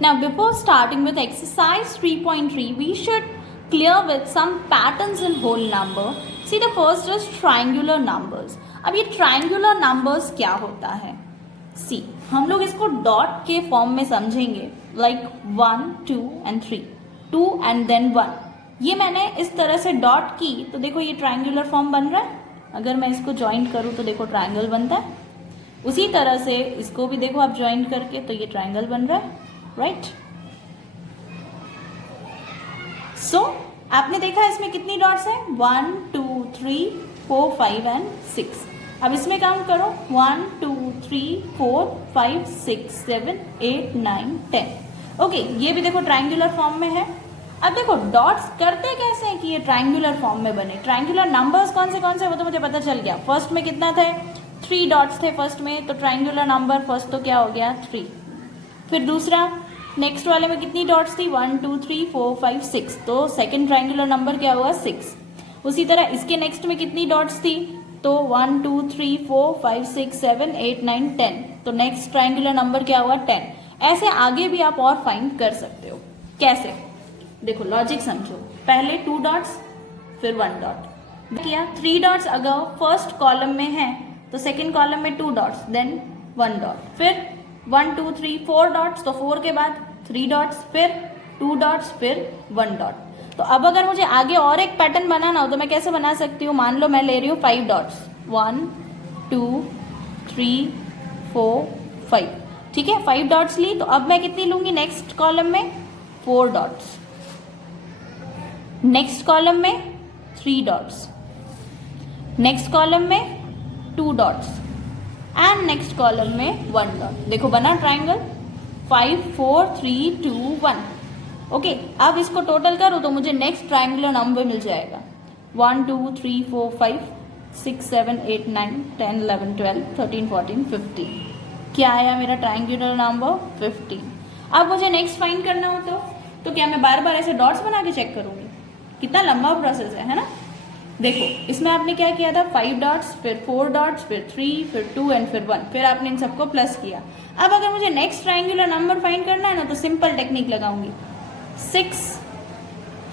Now before starting with exercise 3.3, we should clear with some patterns in whole number. See, the first is triangular numbers. अब ये triangular numbers क्या होता है? See, हम लोग इसको डॉट के फॉर्म में समझेंगे, like 1, 2 and 3, 2 and then 1. ये मैंने इस तरह से डॉट की तो देखो ये ट्रायंगुलर फॉर्म बन रहा है. अगर मैं इसको ज्वाइंट करूँ तो देखो ट्रायंगल बनता है. उसी तरह से इसको भी देखो आप ज्वाइंट करके तो ये ट्रायंगल बन रहा है, राइट? सो आपने देखा इसमें कितनी डॉट्स हैं? 1, 2, 3, 4, 5 एंड 6. अब इसमें काउंट करो 1, 2, 3, 4, 5, 6, 7, 8, 9, 10. ओके, ये भी देखो ट्रायंगुलर फॉर्म में है. अब देखो डॉट्स करते कैसे हैं कि ये ट्रायंगुलर फॉर्म में बने. ट्रायंगुलर नंबर्स कौन से वो तो मुझे पता चल गया. फर्स्ट में कितना थे? 3 डॉट्स थे फर्स्ट में, तो ट्रायंगुलर नंबर फर्स्ट तो क्या हो गया? 3. फिर दूसरा नेक्स्ट वाले में कितनी डॉट्स थी? 1, 2, 3, 4, 5, 6, तो सेकंड ट्रायंगुलर नंबर क्या हुआ? 6. उसी तरह इसके नेक्स्ट में कितनी डॉट्स थी? तो 1, 2, 3, 4, 5, 6, 7, 8, 9, 10, तो नेक्स्ट ट्रायंगुलर नंबर क्या हुआ? 10. ऐसे आगे भी आप और फाइंड कर सकते हो. कैसे? देखो लॉजिक समझो. पहले 2 डॉट्स फिर 1 डॉट किया. 3 डॉट्स अगर फर्स्ट कॉलम में है तो सेकंड कॉलम में 2 डॉट्स देन 1 डॉट. फिर 1, 2, 3, 4 डॉट्स, तो 4 के बाद 3 डॉट्स, फिर 2 डॉट्स, फिर 1 डॉट. तो अब अगर मुझे आगे और एक पैटर्न बनाना हो तो मैं कैसे बना सकती हूँ? मान लो मैं ले रही हूँ 5 डॉट्स, 1, 2, 3, 4, 5. ठीक है, 5 डॉट्स ली. तो अब मैं कितनी लूंगी नेक्स्ट कॉलम में? 4 डॉट्स. नेक्स्ट कॉलम में 3 डॉट्स, नेक्स्ट कॉलम में 2 डॉट्स एंड नेक्स्ट कॉलम में 1 डॉट. देखो बना ट्रायंगल. 5, 4, 3, 2, 1. ओके, अब इसको टोटल करो तो मुझे नेक्स्ट ट्रायंगुलर नंबर मिल जाएगा. 1, 2, 3, 4, 5, 6, 7, 8, 9, 10, 11, 12, 13, 14, 15. क्या आया मेरा ट्रायंगुलर नंबर? 15. अब मुझे नेक्स्ट फाइंड करना हो तो क्या मैं बार बार ऐसे डॉट्स बना के चेक करूंगी? कितना लंबा प्रोसेस है ना? देखो इसमें आपने क्या किया था? 5 डॉट्स, फिर 4 डॉट्स, फिर 3, फिर 2 एंड फिर 1. फिर आपने इन सबको प्लस किया. अब अगर मुझे नेक्स्ट ट्रायंगुलर नंबर फाइंड करना है ना तो सिंपल टेक्निक लगाऊंगी. 6,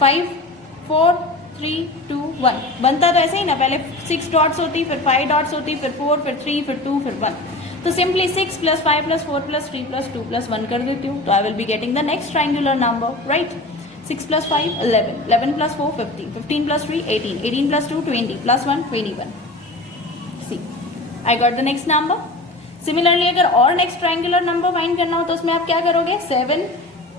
5, 4, 3, 2, 1. बनता तो ऐसे ही ना, पहले 6 डॉट्स होती, फिर 5 डॉट्स होती, फिर 4, फिर 3, फिर 2, फिर 1. तो सिंपली 6 + 5 + 4 + 3 + 2 + 1 कर देती हूँ. तो I will be getting the next triangular number, right? 6 + 5 11, 11 + 4 15, 15 + 3 18, 18 + 2 20, + 1 21. See, I got the next number. Similarly, अगर और नेक्स्ट ट्रायंगुलर नंबर फाइंड करना हो तो उसमें आप क्या करोगे? 7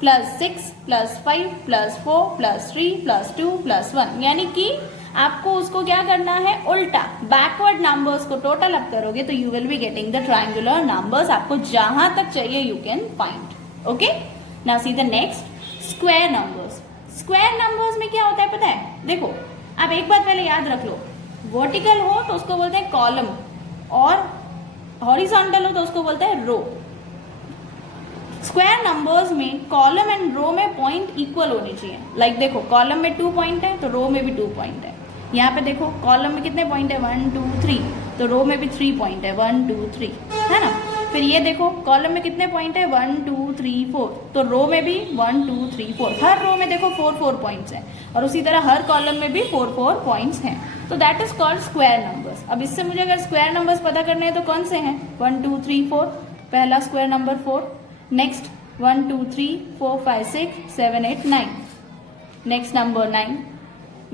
+ 6 + 5 + 4 + 3 + 2 + 1. यानी कि आपको उसको क्या करना है? उल्टा बैकवर्ड नंबर्स को टोटल अप करोगे तो you will be getting the triangular numbers. आपको जहां तक चाहिए you can find. Okay, now see the next square numbers. Square numbers में क्या होता है पता है? देखो आप एक बात पहले याद रख लो. वर्टिकल हो तो उसको बोलते हैं कॉलम, और हॉरिजॉन्टल हो तो उसको बोलते हैं रो. स्क्वायर नंबर्स में कॉलम एंड रो में पॉइंट इक्वल होने चाहिए. लाइक देखो कॉलम में 2 पॉइंट है तो रो में भी 2 पॉइंट है. यहाँ पे देखो कॉलम में कितने पॉइंट है? 1, 2, 3, तो रो में भी 3 पॉइंट है. 1, 2, 3, है ना? फिर ये देखो कॉलम में कितने पॉइंट है? 1, 2, 3, 4, तो रो में भी 1, 2, 3, 4. हर रो में देखो 4 पॉइंट्स हैं, और उसी तरह हर कॉलम में भी 4 पॉइंट्स हैं. तो that is called square numbers. अब इससे मुझे अगर स्क्वायर नंबर्स पता करने हैं तो कौन से हैं? 1, 2, 3, 4, पहला square number 4. Next 1, 2, 3, 4, 5, 6, 7, 8, 9. Next number 9.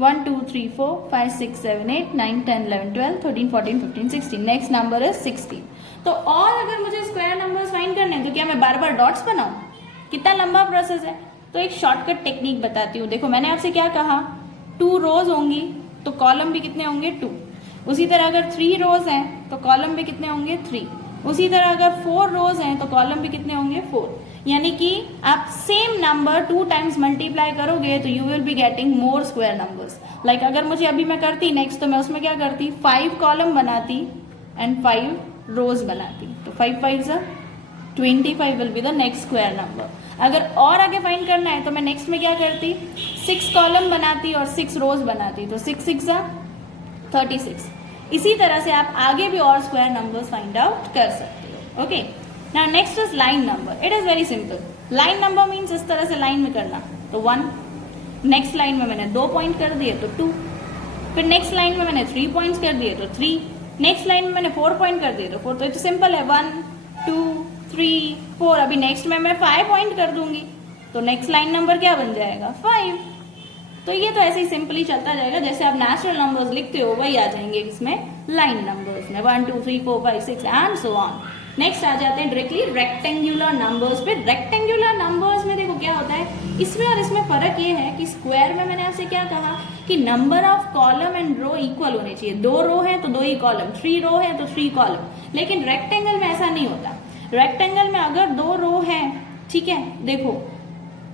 1, 2, 3, 4, 5, 6, 7, 8, 9, 10, 11, 12, 13, 14, 15, 16. Next number is 16. तो और अगर मुझे स्क्वायर नंबर्स फाइंड करने हैं तो क्या मैं बार बार डॉट्स बनाऊं? कितना लंबा प्रोसेस है. तो एक शॉर्टकट टेक्निक बताती हूँ. देखो मैंने आपसे क्या कहा? 2 रोज होंगी तो कॉलम भी कितने होंगे? 2. उसी तरह अगर 3 रोज हैं तो कॉलम भी कितने होंगे? 3. उसी तरह अगर 4 रोज हैं तो कॉलम भी कितने होंगे? 4. यानी कि आप सेम नंबर 2 टाइम्स मल्टीप्लाई करोगे तो you will be getting more square numbers. Like अगर मुझे अभी मैं करती नेक्स्ट तो मैं उसमें क्या करती? 5 कॉलम बनाती एंड 5 रोज बनाती. तो 5 5 25 will be the next square number. अगर और आगे फाइंड करना है तो मैं नेक्स्ट में क्या करती? 6 कॉलम बनाती और 6 रोज बनाती. तो 6 6 36. इसी तरह से आप आगे भी और स्क्वायर नंबर्स फाइंड आउट कर सकते हो. Okay, now next is line number. It is very simple. Line number means इस तरह से लाइन में करना, तो 1. नेक्स्ट लाइन में मैंने 2 पॉइंट कर दिए तो 2. फिर नेक्स्ट लाइन में मैंने 3 पॉइंट्स कर दिए तो 3. नेक्स्ट लाइन में मैंने 4 पॉइंट कर दिए तो 4. तो ये तो सिंपल है, 1 2 3 4. अभी नेक्स्ट में मैं 5 पॉइंट कर दूंगी तो नेक्स्ट लाइन नंबर क्या बन जाएगा, 5. तो ये तो ऐसे ही सिंपली चलता जाएगा. जैसे आप नेचुरल नंबर्स लिखते हो वही आ जाएंगे इसमें लाइन नंबर्स में, 1 2 3 4 5 6 एंड सो ऑन. नेक्स्ट आ जाते हैं डायरेक्टली रेक्टेंगुलर नंबर्स पे. रेक्टेंगुलर नंबर्स में देखो क्या होता है, इसमें और इसमें फर्क ये है कि स्क्वायर में मैंने आपसे क्या कहा कि number of column and row equal होने चाहिए. 2 रो है तो 2 ही कॉलम, 3 रो है तो 3 कॉलम. लेकिन रेक्टेंगल में ऐसा नहीं होता. रेक्टेंगल में अगर 2 रो है, ठीक है, देखो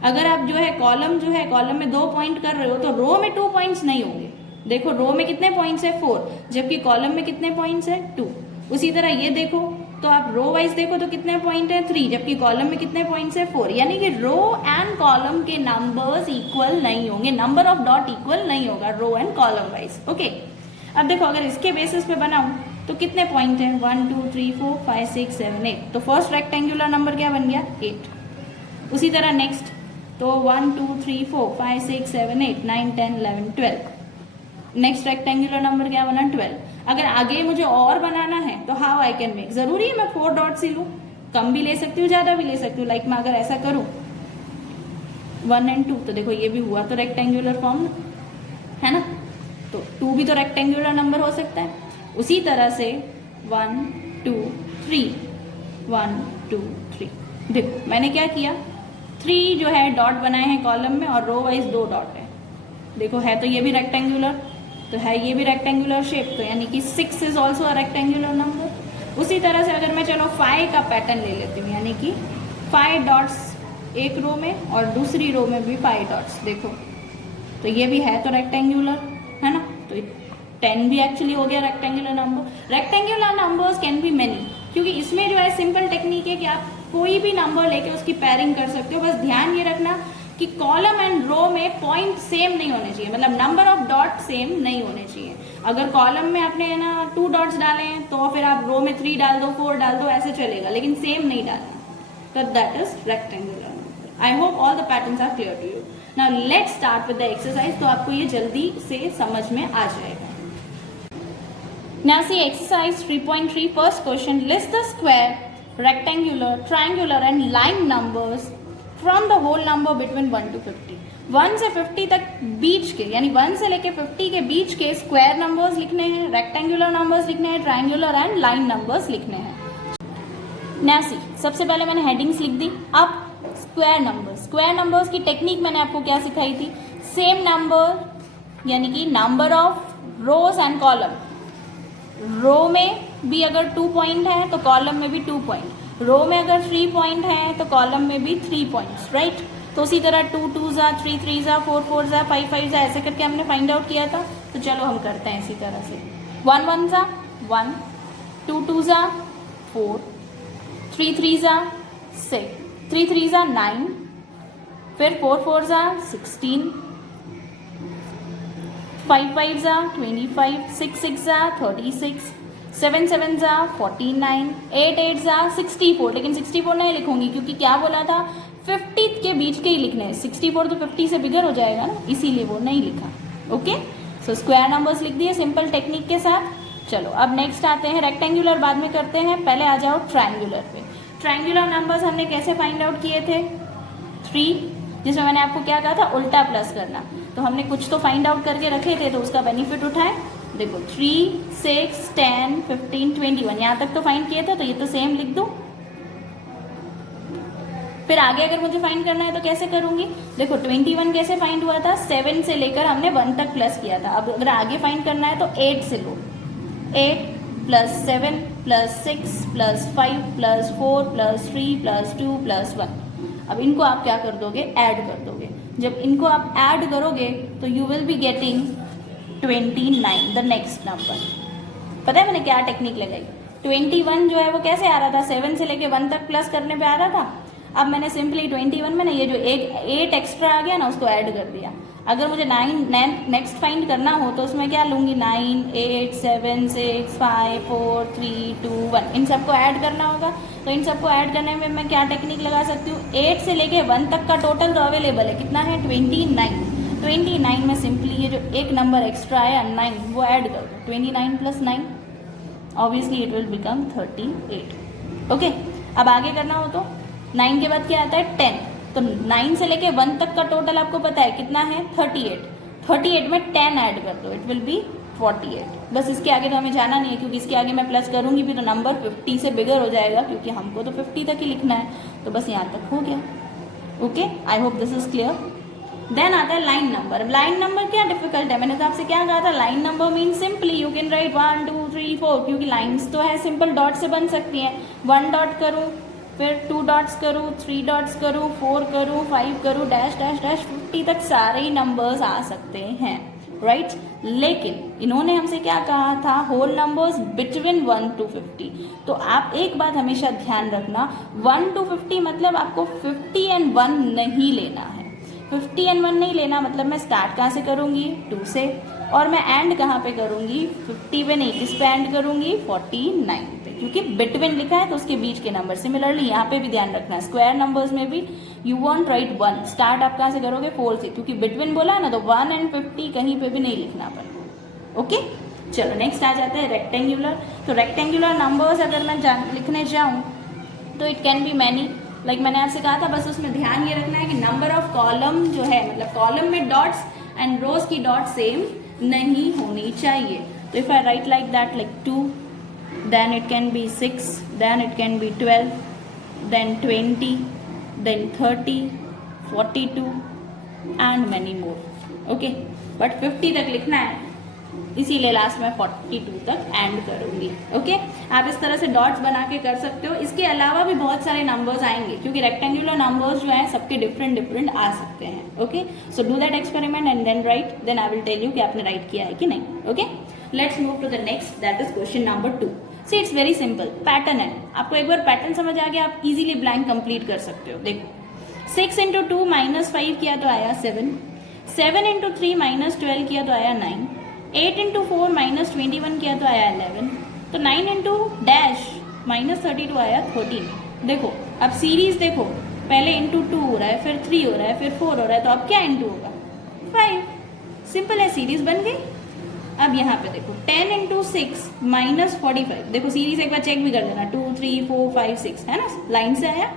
अगर आप जो है कॉलम में 2 पॉइंट कर रहे हो तो रो में 2 पॉइंट्स नहीं होंगे. देखो रो में कितने पॉइंट्स है, 4, जबकि कॉलम में कितने पॉइंट्स है, 2. उसी तरह ये देखो तो आप रो वाइज देखो तो कितने पॉइंट है, 3, जबकि कॉलम में कितने पॉइंट्स है, 4. यानी कि रो एंड कॉलम के नंबर्स इक्वल नहीं होंगे, नंबर ऑफ डॉट इक्वल नहीं होगा row and column wise. Okay, अब देखो अगर इसके बेसिस पे बनाऊं तो कितने पॉइंट है, 1 2 3 4 5 6 7 8. तो फर्स्ट रेक्टेंगुलर नंबर क्या बन गया, 8. उसी तरह नेक्स्ट तो 1 2 3 4 5 6 7 8 9 10 11 12. नेक्स्ट रेक्टेंगुलर नंबर क्या बना, 12. अगर आगे मुझे और बनाना है तो हाउ आई कैन मेक, जरूरी है मैं 4 डॉट्स ही लूँ, कम भी ले सकती हूँ ज्यादा भी ले सकती हूँ. लाइक मैं अगर ऐसा करूँ 1 एंड 2 तो देखो ये भी हुआ तो रेक्टेंगुलर फॉर्म है ना, तो 2 भी तो रेक्टेंगुलर नंबर हो सकता है. उसी तरह से 1 2 3 1 2 3. देखो मैंने क्या किया, 3 जो है डॉट बनाए हैं कॉलम में और रो वाइज 2 डॉट है. देखो है तो ये भी रेक्टेंगुलर, तो है ये भी रेक्टेंगुलर शेप, तो यानी कि 6 is also a rectangular number. उसी तरह से अगर मैं चलो 5 का पैटर्न ले लेती हूँ, यानी कि 5 डॉट्स एक रो में और दूसरी रो में भी 5 डॉट्स, देखो तो ये भी है तो रेक्टेंगुलर है ना. तो 10 भी एक्चुअली हो गया rectangular number. Rectangular numbers can be many, क्योंकि इसमें जो है सिंपल टेक्निक है कि आप कोई भी नंबर लेके उसकी पैरिंग कर सकते हो. बस ध्यान ये रखना कि कॉलम एंड रो में पॉइंट सेम नहीं होने चाहिए, मतलब नंबर ऑफ डॉट सेम नहीं होने चाहिए. अगर कॉलम में आपने है ना 2 डॉट्स डाले हैं तो फिर आप रो में 3 डाल दो, 4 डाल दो, ऐसे चलेगा, लेकिन सेम नहीं डालना. तो that is rectangular number. I hope all the patterns are clear to you. Now let's start with the exercise. तो आपको ये जल्दी से समझ में आ जाएगा. Now see exercise 3.3. First question, list the square, rectangular, triangular and line numbers from the whole number between 1 to 50. 1 से 50 तक बीच के, यानी 1 से लेके 50 के बीच के स्क्वायर नंबर्स लिखने हैं, रेक्टेंगुलर नंबर्स लिखने हैं, ट्रायंगुलर एंड लाइन नंबर्स लिखने हैं. Now see, सबसे पहले मैंने हेडिंग्स लिख दी. अब स्क्वायर नंबर्स की टेक्निक मैंने आपको क्या सिखाई थी, सेम नंबर यानी कि number of rows and column. Row में भी अगर 2 पॉइंट है तो कॉलम में भी 2 पॉइंट, रो में अगर 3 पॉइंट है तो कॉलम में भी 3 पॉइंट्स, राइट. तो उसी तरह 2 2 जा, 3 3 जा, 4 4 जा, 5 5 जा, ऐसे करके हमने फाइंड आउट किया था. तो चलो हम करते हैं इसी तरह से. 1 1 जा 1, 2 2 जा 4, 3 3 जा 6, 3 3 जा 9, फिर 4 4 जा 16, 5 5 जा 25, 6 6 जा 36, 7 7 जा 49, 8 8 जा 64. लेकिन 64 नहीं लिखूंगी क्योंकि क्या बोला था, 50 के बीच के ही लिखने हैं. 64 तो 50 से बिगर हो जाएगा ना, इसीलिए वो नहीं लिखा. ओके, सो स्क्वायर नंबर्स लिख दिए सिंपल टेक्निक के साथ. चलो अब नेक्स्ट आते हैं, रेक्टेंगुलर बाद में करते हैं, पहले आ जाओ ट्रायंगुलर पे. ट्रायंगुलर नंबर्स हमने कैसे फाइंड आउट किए थे, 3, जिसमें मैंने आपको क्या कहा था, उल्टा प्लस करना. तो हमने कुछ तो फाइंड आउट करके रखे थे तो उसका बेनिफिट उठाए. देखो 3 6 10 15 21 यहाँ तक तो फाइंड किए थे, तो ये तो सेम लिख दो. फिर आगे अगर मुझे फाइंड करना है तो कैसे करूंगी, देखो 21 कैसे फाइंड हुआ था, 7 से लेकर हमने 1 तक प्लस किया था. अब अगर आगे फाइंड करना है तो 8 से लो, 8 plus 7 plus 6 plus 5 plus 4 plus 3 plus 2 plus 1. अब इनको आप क्या कर दोगे, ऐड कर दोगे. जब इनको आप ऐड करोगे तो you will be getting 29, the next number. पता है मैंने क्या टेक्निक लगाई, 21 जो है वो कैसे आ रहा था, 7 से लेके 1 तक प्लस करने पे आ रहा था. अब मैंने सिंपली 21 में ना ये जो एक 8 एक्स्ट्रा आ गया ना उसको ऐड कर दिया. अगर मुझे 9 नेक्स्ट फाइंड करना हो तो उसमें क्या लूँगी, 9, 8, 7, 6, 5, 4, 3, 2, 1, इन सबको ऐड करना होगा। तो इन सबको ऐड करने में मैं क्या टेक्निक लगा सकती हूँ, 8 से लेके 1 तक का टोटल तो अवेलेबल है, कितना है 29। 29 में सिंपली ये जो एक नंबर एक्स्ट्रा आया 9 वो ऐड कर दो, 29 + 9 obviously it will become 38। Okay, अब आगे करना हो तो 9 के बाद क्या आता है 10, तो 9 से लेके 1 तक का टोटल आपको पता है कितना है 38। 38 में 10 ऐड कर दो, इट विल बी 48। बस इसके आगे तो हमें जाना नहीं है, क्योंकि इसके आगे मैं प्लस करूंगी भी तो नंबर 50 से बिगर हो जाएगा, क्योंकि हमको तो 50 तक ही लिखना है। तो बस यहाँ तक हो गया। Okay, I hope this is clear. Then आता है लाइन नंबर। लाइन नंबर क्या डिफिकल्ट है, मैंने तो आपसे क्या कहा था, line number mean simply you can write 1, 2, 3, 4, क्योंकि लाइन्स तो है सिंपल डॉट से बन सकती हैं। 1 डॉट करूँ, फिर 2 डॉट्स करूँ, 3 डॉट्स करूँ, 4 करूँ, 5 करूँ, डैश डैश डैश 50 तक सारे ही नंबर्स आ सकते हैं, राइट। लेकिन इन्होंने हमसे क्या कहा था, होल नंबर्स बिटवीन 1 to 50। तो आप एक बात हमेशा ध्यान रखना, 1 to 50 मतलब आपको 50 and 1 नहीं लेना है। 50 and 1 नहीं लेना मतलब मैं स्टार्ट कहाँ से करूँगी, 2 से, और मैं एंड कहाँ पे करूँगी, 50 पे नहीं, किस पे एंड करूँगी, 49 पे, क्योंकि बिटवीन लिखा है तो उसके बीच के नंबर। सिमिलरली यहाँ पे भी ध्यान रखना है, स्क्वायर नंबर्स में भी यू वॉन्ट राइट 1, स्टार्ट आप कहाँ से करोगे, 4 से, क्योंकि बिटवीन बोला है ना, तो 1 and 50 कहीं पे भी नहीं लिखना अपन। ओके, चलो नेक्स्ट आ जाता है रेक्टेंगुलर। तो रेक्टेंगुलर नंबर्स अगर मैं लिखने जाऊँ तो it can be many, like मैंने आपसे कहा था, बस उसमें ध्यान ये रखना है कि नंबर ऑफ कॉलम जो है, मतलब कॉलम में डॉट्स एंड रोज की डॉट सेम नहीं होनी चाहिए। तो if I write like that, like 2, then it can be 6, then it can be 12, then 20, then 30, 42 and many more. Okay, but 50 तक लिखना है, इसीलिए लास्ट में 42 तक एंड करूंगी। ओके, आप इस तरह से डॉट्स बना के कर सकते हो। इसके अलावा भी बहुत सारे नंबर्स आएंगे, क्योंकि रेक्टेंगुलर नंबर्स जो हैं सबके डिफरेंट डिफरेंट आ सकते हैं। Okay, so do that experiment and then write, then I will tell you कि आपने राइट किया है कि नहीं। Okay, let's move to the next, that is question number 2। See it's very simple, pattern है, आपको एक बार पैटर्न समझ आ गया, आप इजीली ब्लैंक कंप्लीट कर सकते हो। देखो, 6 × 2 -5 किया तो आया 7, 7 × 3 -12 किया तो आया 9, 8 × 4 -21 किया तो आया 11, तो 9 × डैश -32 आया 13। देखो अब सीरीज देखो, पहले इंटू 2 हो रहा है, फिर 3 हो रहा है, फिर 4 हो रहा है, तो अब क्या इंटू होगा, 5। सिंपल है, सीरीज बन गई। अब यहाँ पे देखो 10 × 6 -45, देखो सीरीज एक बार चेक भी कर लेना, 2, 3, 4, 5, 6 है ना, लाइन से आया।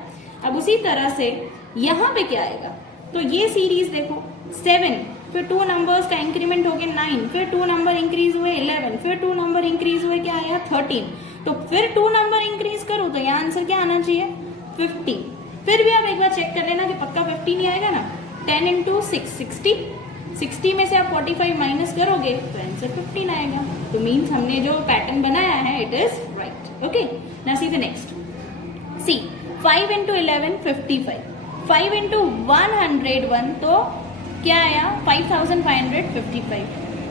अब उसी तरह से यहाँ पे क्या आएगा, तो ये सीरीज देखो 7, फिर 2 नंबर्स का इंक्रीमेंट हो गया 9, फिर 2 नंबर इंक्रीज हुए 11, फिर 2 नंबर इंक्रीज हुए क्या आया 13, तो फिर 2 नंबर इंक्रीज करो तो यहाँ आंसर क्या आना चाहिए 50। फिर भी आप एक बार चेक कर लेना कि पक्का 50 नहीं आएगा ना। 10 × 6 60, 60 में से आप 45 माइनस करोगे तो आंसर 15 आएगा। तो मीन्स हमने जो पैटर्न बनाया है it is right. Okay, now see the next, see 5 × 11 55, 5 × 101 तो क्या आया 5555,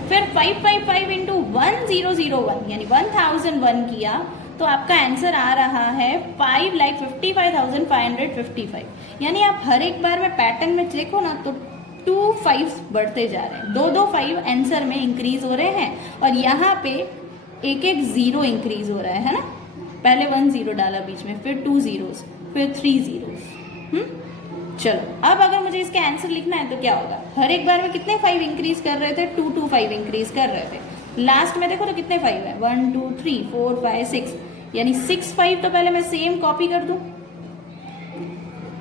फिर 555 × 1001 यानी 1001 किया तो आपका आंसर आ रहा है 5,55,555। यानी आप हर एक बार में पैटर्न में देखो ना तो 2 5 बढ़ते जा रहे हैं, 2 5 आंसर में इंक्रीज हो रहे हैं, और यहाँ पे एक 0 इंक्रीज हो रहा है ना। पहले 1 0 डाला बीच में, फिर 2 zeros, फिर 3 zeros। चलो अब अगर मुझे इसके आंसर लिखना है तो क्या होगा, हर एक बार में कितने 5 इंक्रीज कर रहे थे, 2 2 5 इंक्रीज कर रहे थे। लास्ट में देखो तो कितने 5 है, 1 2 3 4 5 6, यानी 6 5 तो पहले मैं सेम कॉपी कर दूं,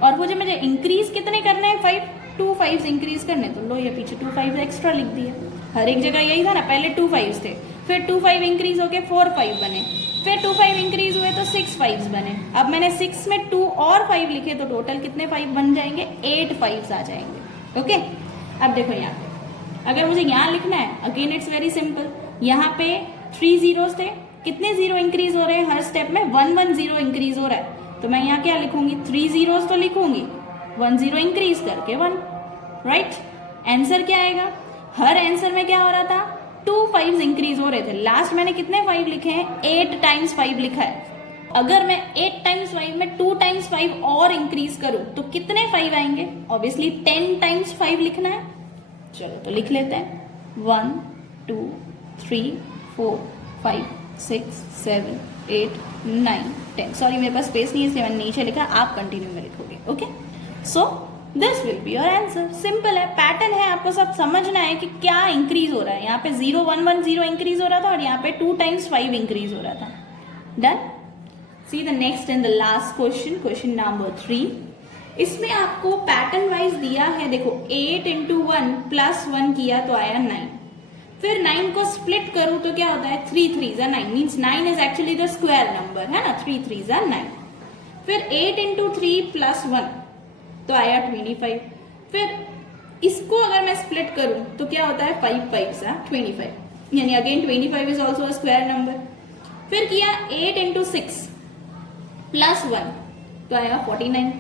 और वो जो मुझे इंक्रीज कितने करने हैं 5 2 5 इंक्रीज करने, तो लो ये पीछे 2 5 एक्स्ट्रा लिख दिया। हर एक जगह यही था ना, पहले 2 5 थे, फिर 2 5 इंक्रीज होके 4 5 बने, फिर 2 5 इंक्रीज हुए तो 6 5 बने। अब मैंने 6 में 2 और 5 लिखे तो टोटल कितने 5 बन जाएंगे, 8 5 आ जाएंगे। ओके, अब देखो यहाँ पे अगर मुझे यहाँ लिखना है, अगेन इट्स वेरी सिंपल, यहाँ पे 3 zeros थे, कितने 0 इंक्रीज हो रहे हैं हर स्टेप में, 1 1 0 इंक्रीज हो रहा है, तो मैं यहाँ क्या लिखूंगी 3 zeros तो लिखूंगी, 1 0 इंक्रीज करके 1, राइट। आंसर क्या आएगा, हर आंसर में क्या हो रहा था 2 5 इंक्रीज हो रहे थे। लास्ट मैंने कितने 5 लिखे हैं, 8 times 5 लिखा है। अगर मैं 8 times 5 में 2 times 5 और इंक्रीज करूं तो कितने 5 आएंगे, ऑब्वियसली 10 times 5 लिखना है, चलो तो लिख लेते हैं 1 2 3 4 5 6 7 8 9 10। सॉरी मेरे पास स्पेस नहीं है इसलिए मैंने नीचे लिखा, आप कंटिन्यू में लिखोगे। Okay, so this will be your answer. Simple है, पैटर्न है, आपको सब समझना है कि क्या इंक्रीज हो रहा है। यहाँ पे 0 1 1 0 इंक्रीज हो रहा था और यहाँ पे 2 times 5 इंक्रीज हो रहा था। Done. C the next and the last question, question number 3। इसमें आपको पैटर्न वाइज दिया है, देखो 8 into 1 plus 1 किया तो आया 9। फिर 9 को स्प्लिट करूं तो क्या होता है 3 3s are 9, means 9 is actually the square number, है ना, 3 3s are 9। फिर 8 into 3 plus 1 तो आया 25। फिर इसको अगर मैं स्प्लिट करूं तो क्या होता है 5 5s are 25, यानी again 25 is also a square number. फिर किया 8 into 6 plus 1 तो आया 49।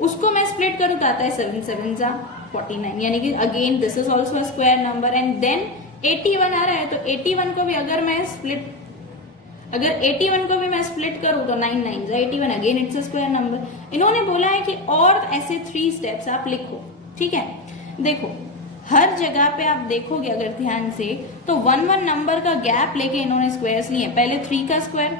उसको मैं स्प्लिट करूं तो आता है 7 7s are 49, यानी कि again this is also a square number. And then 81 आ रहा है तो 81 को भी अगर मैं स्प्लिट करूं तो 9 9s are 81, again it's a square number. इन्होंने बोला है कि और ऐसे 3 स्टेप्स आप लिखो, ठीक है। देखो हर जगह पे आप देखोगे अगर ध्यान से तो 1 1 नंबर का गैप लेके इन्होंने स्क्वायर्स लिए। पहले 3 का स्क्वायर,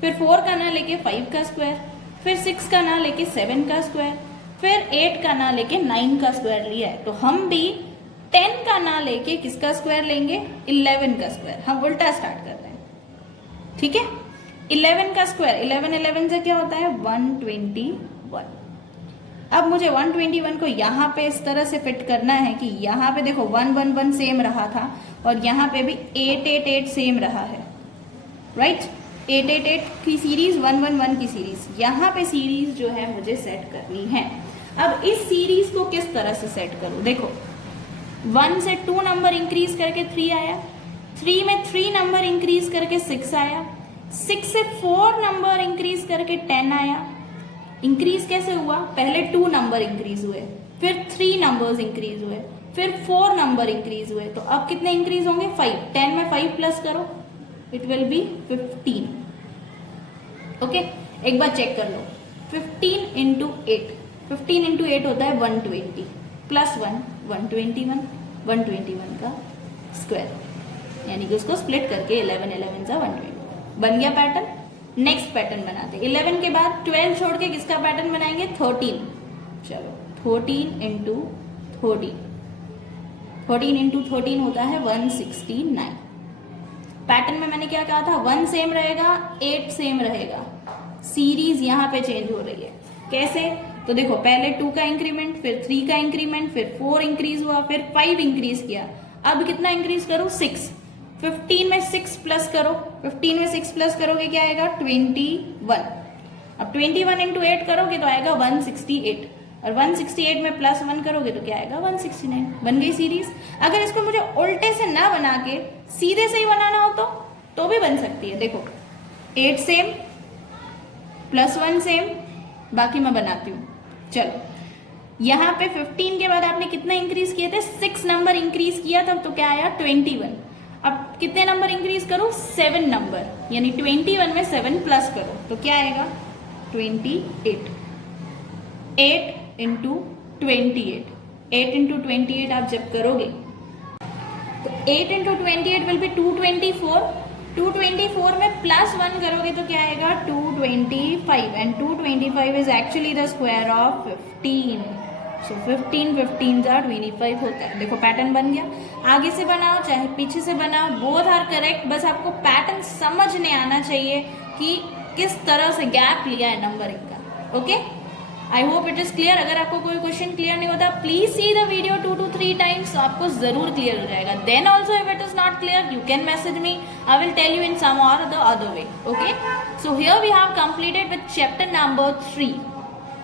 फिर 4 का ना लेके 5 का स्क्वायर, फिर 6 का ना लेके 7 का स्क्वायर, फिर 8 का ना लेके 9 का स्क्वायर लिया है। तो हम भी 10 का ना लेके किसका स्क्वायर लेंगे 11 का स्क्वायर। हम उल्टा स्टार्ट कर रहे हैं, ठीक है। 11 का स्क्वायर, 11 11 से क्या होता है 121। अब मुझे 121 को यहाँ पे इस तरह से फिट करना है कि यहाँ पे देखो 1 1 1 सेम रहा था और यहाँ पे भी 8 8 8 सेम रहा है, राइट। 8 8 8 की सीरीज, 1 1 1 की सीरीज, यहाँ पे सीरीज जो है मुझे सेट करनी है। अब इस सीरीज को किस तरह से सेट करूं, देखो 1 से 2 नंबर इंक्रीज करके 3 आया, 3 में 3 नंबर इंक्रीज करके 6 आया, 6 से 4 नंबर इंक्रीज करके 10 आया। इंक्रीज कैसे हुआ, पहले 2 नंबर इंक्रीज हुए, फिर 3 नंबर्स इंक्रीज हुए, फिर 4 नंबर इंक्रीज हुए, तो अब कितने इंक्रीज होंगे 5। 10 में 5 प्लस करो, इट विल बी 15। ओके, एक बार चेक कर लो, 15 into 8, 15 into 8 होता है 120, प्लस 1 121, 121 का स्क्वायर, यानी कि उसको स्प्लिट करके 11 11 सा 120 बन गया पैटर्न। नेक्स्ट पैटर्न बनाते हैं, 11 के बाद 12 छोड़ के किसका पैटर्न बनाएंगे 13। चलो 13 into 13, 14 into 13 होता है 169। पैटर्न में मैंने क्या कहा था 1 सेम रहेगा 8 सेम रहेगा, सीरीज यहाँ पे चेंज हो रही है। कैसे, तो देखो पहले 2 का इंक्रीमेंट, फिर 3 का इंक्रीमेंट, फिर 4 इंक्रीज हुआ, फिर 5 इंक्रीज किया। अब कितना इंक्रीज करो 6, 15 में 6 प्लस करो, 15 में 6 प्लस करोगे क्या आएगा 21। अब 21 into 8 करोगे तो आएगा 168, और 168 में प्लस 1 करोगे तो क्या आएगा 169। बन गई सीरीज। अगर इसको मुझे उल्टे से ना बना के सीधे से ही बनाना हो तो भी बन सकती है। देखो 8 सेम प्लस 1 सेम, बाकी मैं बनाती हूँ। चलो यहाँ पे 15 के बाद आपने कितना इंक्रीज किए थे 6 नंबर इंक्रीज किया था, तो क्या आया 21। अब कितने नंबर इंक्रीज करो 7 नंबर, यानी 21 में 7 प्लस करो तो क्या आएगा 28। 8 into 28, 8 into 28 आप जब करोगे तो 8 into 28 विल बी 224। 224 में प्लस 1 करोगे तो क्या आएगा 225, and 225 is actually the square of 15। So 15 15s are 25 होता है। देखो पैटर्न बन गया। आगे से बनाओ चाहे पीछे से बनाओ, बोथ आर करेक्ट, बस आपको पैटर्न समझने आना चाहिए कि किस तरह से गैप लिया है नंबरिंग का। Okay, I hope it is clear. अगर आपको कोई क्वेश्चन क्लियर नहीं होता please see the video 2 to 3 times, आपको जरूर क्लियर हो जाएगा। Then also if it is not clear you can message me, I will tell you in some और the other way. Okay, so here we have completed with chapter number 3.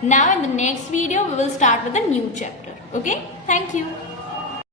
Now in the next video we will start with a new chapter. Okay, thank you.